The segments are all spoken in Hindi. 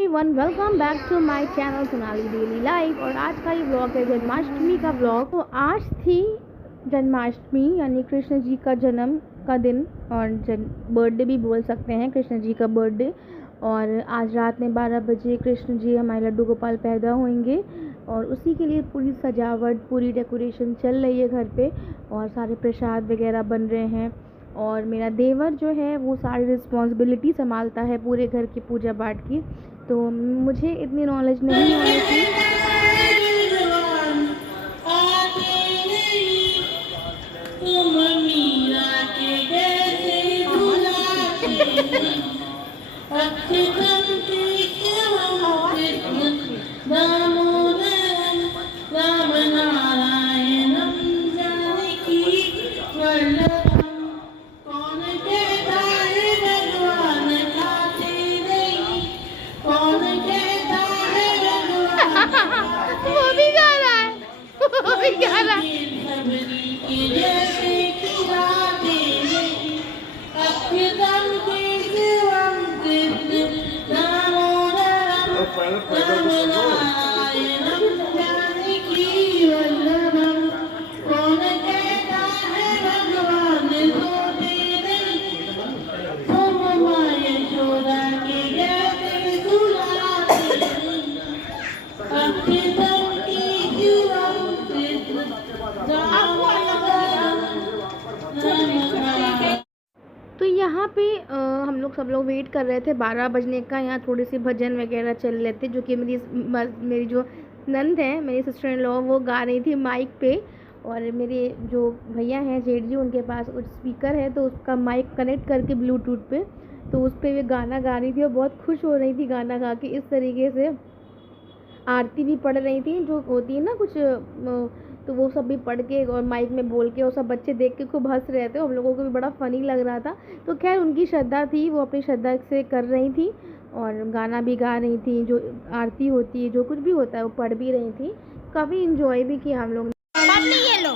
Everyone welcome back to my channel Sonali daily life. और आज का ये ब्लॉग है जन्माष्टमी का ब्लॉग। तो आज थी जन्माष्टमी यानी कृष्ण जी का जन्म का दिन और बर्थडे भी बोल सकते हैं, कृष्ण जी का बर्थडे। और आज रात में 12 बजे कृष्ण जी हमारे लड्डू गोपाल पैदा होंगे और उसी के लिए पूरी सजावट पूरी डेकोरेशन चल रही है घर पे और सारे प्रसाद वगैरह बन रहे हैं। और मेरा देवर जो है वो सारी रिस्पॉन्सिबिलिटी संभालता है पूरे घर की पूजा पाठ की, तो मुझे इतनी नॉलेज नहीं होनी थी। वो भी गा रहा है, वो भी गा रहा है। तो यहाँ पे हम लोग सब लोग वेट कर रहे थे 12 बजने का। यहाँ थोड़ी सी भजन वगैरह चल रहे थे जो कि मेरी जो नंद है, मेरी सिस्टर इन लॉ, वो गा रही थी माइक पे। और मेरे जो भैया हैं जेठ जी, उनके पास कुछ स्पीकर है तो उसका माइक कनेक्ट करके ब्लूटूथ पे, तो उस पर वे गाना गा रही थी और बहुत खुश हो रही थी गाना गा के। इस तरीके से आरती भी पढ़ रही थी जो होती है ना कुछ, तो वो सब भी पढ़ के और माइक में बोल के, और सब बच्चे देख के खूब हंस रहे थे। हम लोगों को भी बड़ा फ़नी लग रहा था। तो खैर उनकी श्रद्धा थी, वो अपनी श्रद्धा से कर रही थी और गाना भी गा रही थी। जो आरती होती है, जो कुछ भी होता है, वो पढ़ भी रही थी। काफ़ी इंजॉय भी किया हम लोग ने। ये लो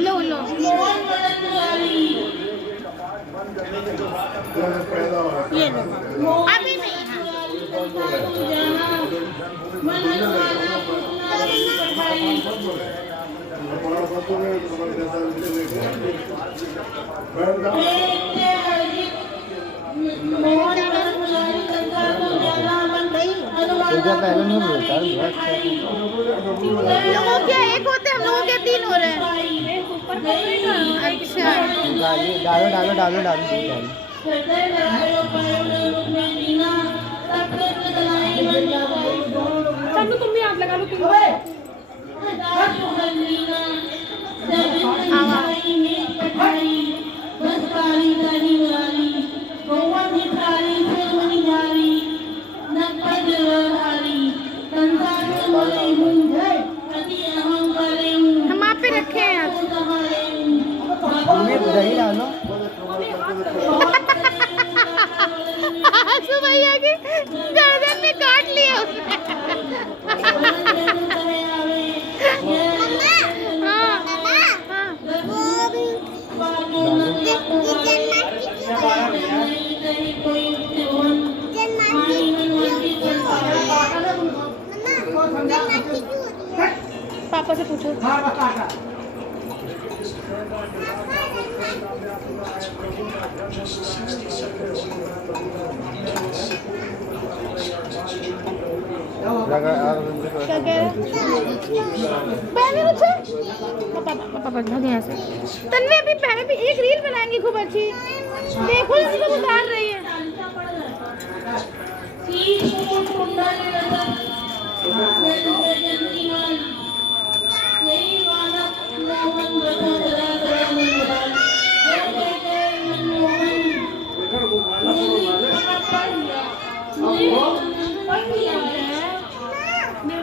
लो लो ये लो, अभी नहीं। लोगों के एक होते, हम लोगों के 3 हो रहे हैं। अच्छा, डालो डालो डालो डालो। तुम भी हाथ लगा लो। हम आप पे रखे हैं। दही डालो। आंसू भैया की गर्दन में काट लिया उसने। पापा से पूछो। क्या कह रहे? पापा यहाँ से तन्वी अभी पहले भी एक रील बनाएंगी खूब अच्छी, देखो इसको उतार रही है।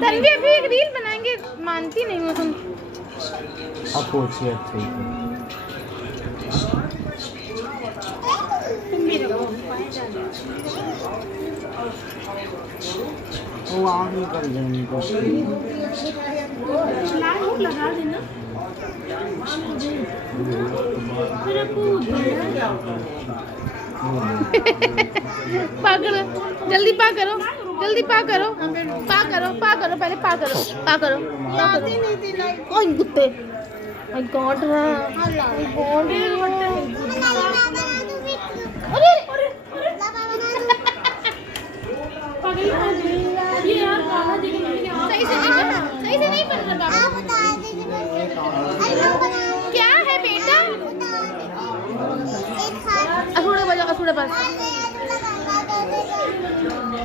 तन्वी अभी एक रील बनाएंगे, मानती नहीं हो तुम। अब पूछिए ठीक है। तुम भी रखो। वो आँख निकल जाएंगी लगा देना। फिर आपको पा करो, जल्दी पा करो, जल्दी पा करो, पा करो, पा करो, पहले पा करो, पा करो, पा करो। ओए कुत्ते, आई गॉड आई गॉड। अरे सही से नहीं पढ़ रहा। क्या है बेटा? असूड़े बजाओ, असूड़े बस।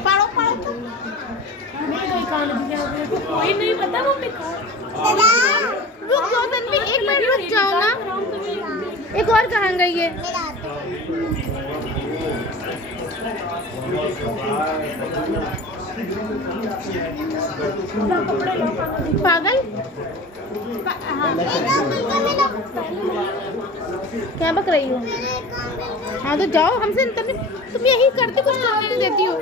पढ़ो पढ़ो। कोई नहीं पता वो रुक जाओ तन्वी, एक मिनट रुक जाओ ना। एक और कहाँ गई है? पागल क्या बक रही हो? हाँ तो जाओ हमसे, तुम यही करती, कुछ काम नहीं देती हो।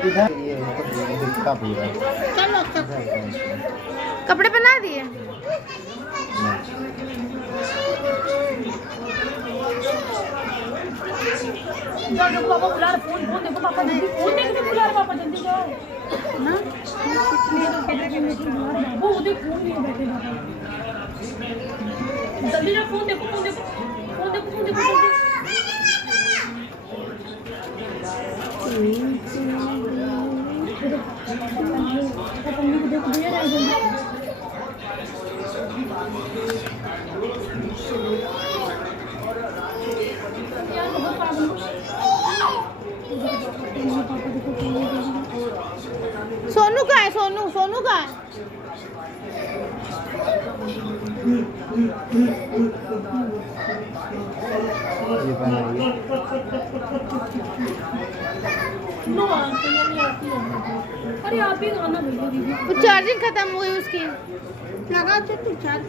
इधर ये दिखता पूरा। चलो कपड़े पहना दिए। पापा बुला रहे, फोन फोन देखो पापा, जल्दी फोन देखने बुला रहे पापा, जल्दी जाओ ना। वो उधर फोन लिए बैठे पापा, जल्दी जाओ, फोन देखो, फोन देखो, फोन देखो, फोन देखो, सोनू का है, सोनू, सोनू का है। ये बनाइए। अरे आप ही गाना भेजो दीदी। वो चार्जिंग खत्म हो गई उसकी। लगा तो तू चार्ज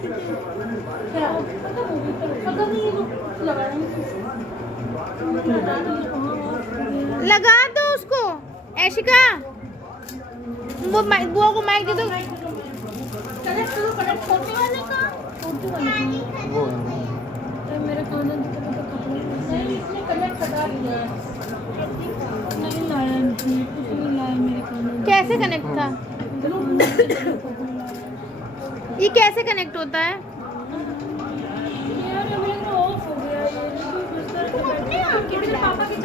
लगा दो उसको। ऐशिका वो बुआ को माइक दे दो। वो मेरे कानों नहीं, इसने कनेक्ट हटा दिया, नहीं लाया, कुछ नहीं लाया मेरे कानों। कैसे कनेक्ट था? ये कैसे कनेक्ट होता है? यार मेरे को ऑफ हो गया ये, मेरे पापा की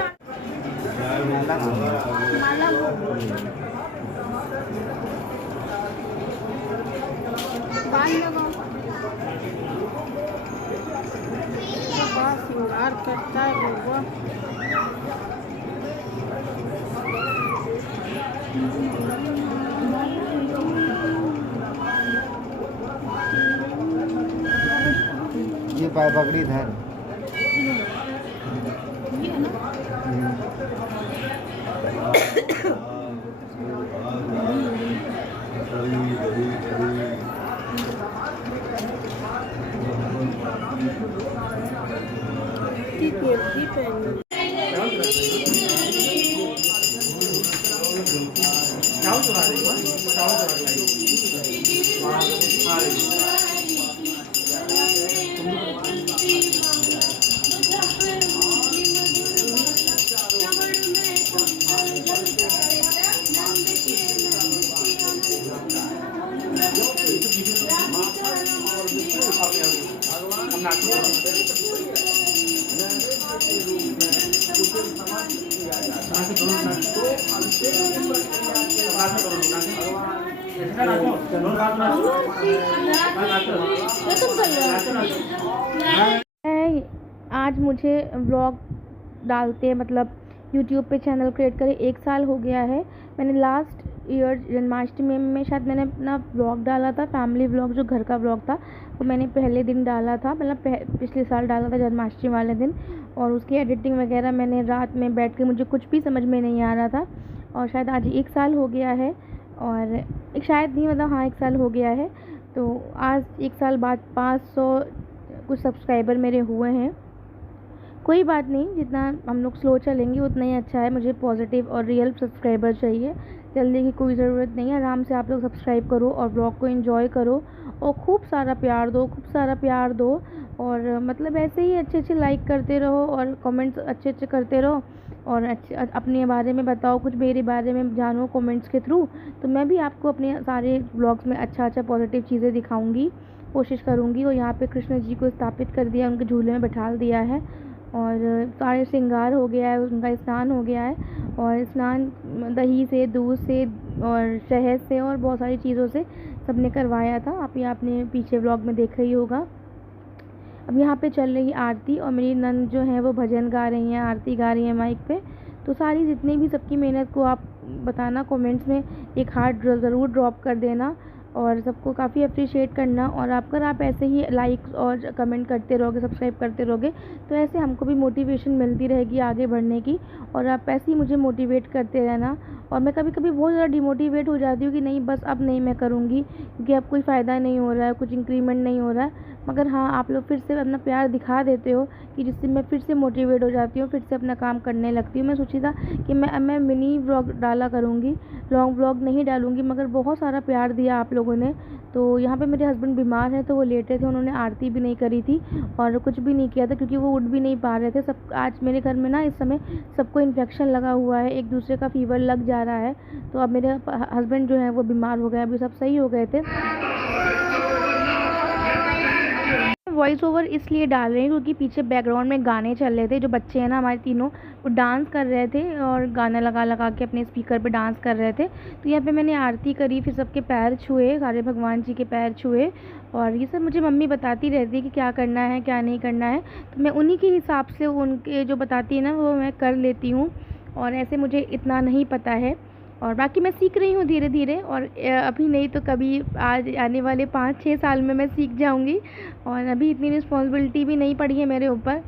माला बाल लगाओ। सिंगार करता है बाबा। ये पाय पकड़ी धर। आज मुझे व्लॉग डालते मतलब यूट्यूब पे चैनल क्रिएट करे 1 साल हो गया है। मैंने लास्ट ईयर जन्माष्टमी में शायद मैंने अपना व्लॉग डाला था, फैमिली व्लॉग, जो घर का व्लॉग था वो मैंने पहले दिन डाला था, मतलब पिछले साल डाला था जन्माष्टमी वाले दिन। और उसकी एडिटिंग वगैरह मैंने रात में बैठ के, मुझे कुछ भी समझ में नहीं आ रहा था। और शायद आज 1 साल हो गया है, और एक शायद नहीं मतलब हाँ 1 साल हो गया है। तो आज 1 साल बाद 500 कुछ सब्सक्राइबर मेरे हुए हैं। कोई बात नहीं, जितना हम लोग स्लो चलेंगे उतना ही अच्छा है। मुझे पॉजिटिव और रियल सब्सक्राइबर चाहिए, जल्दी की कोई ज़रूरत नहीं है। आराम से आप लोग सब्सक्राइब करो और ब्लॉग को एंजॉय करो और खूब सारा प्यार दो, खूब सारा प्यार दो। और मतलब ऐसे ही अच्छे अच्छे लाइक करते रहो और कमेंट्स अच्छे अच्छे करते रहो और अच्छे अपने बारे में बताओ, कुछ मेरे बारे में जानो कमेंट्स के थ्रू। तो मैं भी आपको अपने सारे ब्लॉग्स में अच्छा अच्छा पॉजिटिव चीज़ें दिखाऊंगी, कोशिश करूंगी। और यहाँ पे कृष्ण जी को स्थापित कर दिया, उनके झूले में बैठा दिया है और सारे श्रृंगार हो गया है, उनका स्नान हो गया है। और स्नान दही से, दूध से और शहद से और बहुत सारी चीज़ों से सबने करवाया था। आप ये आपने पीछे व्लॉग में देखा ही होगा। अब यहाँ पे चल रही आरती और मेरी नंद जो है वो भजन गा रही हैं, आरती गा रही हैं माइक पे। तो सारी जितनी भी सबकी मेहनत को आप बताना, कमेंट्स में एक हार्ट ज़रूर ड्रॉप कर देना और सबको काफ़ी अप्रिशिएट करना। और अगर आप ऐसे ही लाइक और कमेंट करते रहोगे, सब्सक्राइब करते रहोगे, तो ऐसे हमको भी मोटिवेशन मिलती रहेगी आगे बढ़ने की। और आप ऐसे ही मुझे मोटिवेट करते रहना। और मैं कभी कभी बहुत ज़्यादा डिमोटिवेट हो जाती हूँ कि नहीं बस अब नहीं मैं करूँगी, क्योंकि अब कोई फ़ायदा नहीं हो रहा है, कुछ इंक्रीमेंट नहीं हो रहा है। मगर हाँ, आप लोग फिर से अपना प्यार दिखा देते हो कि जिससे मैं फिर से मोटिवेट हो जाती हूँ, फिर से अपना काम करने लगती हूँ। मैं सोची था कि मैं मिनी व्लॉग डाला करूँगी, लॉन्ग व्लॉग नहीं डालूँगी, मगर बहुत सारा प्यार दिया आप लोगों ने। तो यहाँ पे मेरे हस्बैंड बीमार हैं तो वो लेटे थे, उन्होंने आरती भी नहीं करी थी और कुछ भी नहीं किया था क्योंकि वो उठ भी नहीं पा रहे थे। सब आज मेरे घर में ना इस समय सबको इन्फेक्शन लगा हुआ है, एक दूसरे का फीवर लग जा रहा है। तो अब मेरे हस्बैंड जो है वो बीमार हो गए, अभी सब सही हो गए थे। वॉइस ओवर इसलिए डाल रही हूँ क्योंकि पीछे बैकग्राउंड में गाने चल रहे थे। जो बच्चे हैं ना हमारे तीनों, वो डांस कर रहे थे और गाना लगा लगा के अपने स्पीकर पे डांस कर रहे थे। तो यहाँ पे मैंने आरती करी, फिर सबके पैर छुए, सारे भगवान जी के पैर छुए। और ये सब मुझे मम्मी बताती रहती है कि क्या करना है क्या नहीं करना है, तो मैं उन्हीं के हिसाब से उनके जो बताती है ना वो मैं कर लेती हूँ। और ऐसे मुझे इतना नहीं पता है और बाकी मैं सीख रही हूँ धीरे धीरे। और अभी नहीं तो कभी आज आने वाले 5-6 साल में मैं सीख जाऊँगी। और अभी इतनी रिस्पॉन्सिबिलिटी भी नहीं पड़ी है मेरे ऊपर,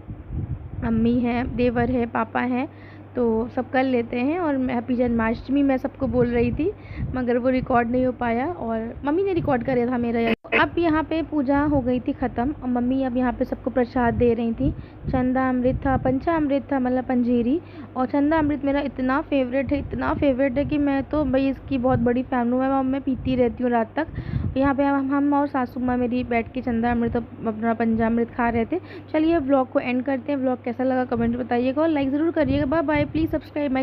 अम्मी हैं, देवर है, पापा हैं, तो सब कर लेते हैं। और मैं हैप्पी जन्माष्टमी मैं सबको बोल रही थी मगर वो रिकॉर्ड नहीं हो पाया और मम्मी ने रिकॉर्ड कराया था मेरा। अब यहाँ पे पूजा हो गई थी ख़त्म और मम्मी अब यहाँ पे सबको प्रसाद दे रही थी। चंदा अमृत था, पंचामृत था, मतलब पंजीरी। और चंदा अमृत मेरा इतना फेवरेट है, इतना फेवरेट है कि मैं तो भाई इसकी बहुत बड़ी फ़ैन हूँ। मैं पीती रहती हूँ रात तक। यहाँ पे हम और सासू माँ मेरी बैठ के चंदा अमृत अपना पंचामृत खा रहे थे। चलिए व्लॉग को एंड करते हैं। व्लॉग कैसा लगा कमेंट बताइएगा और लाइक ज़रूर करिएगा। Bye bye, please subscribe my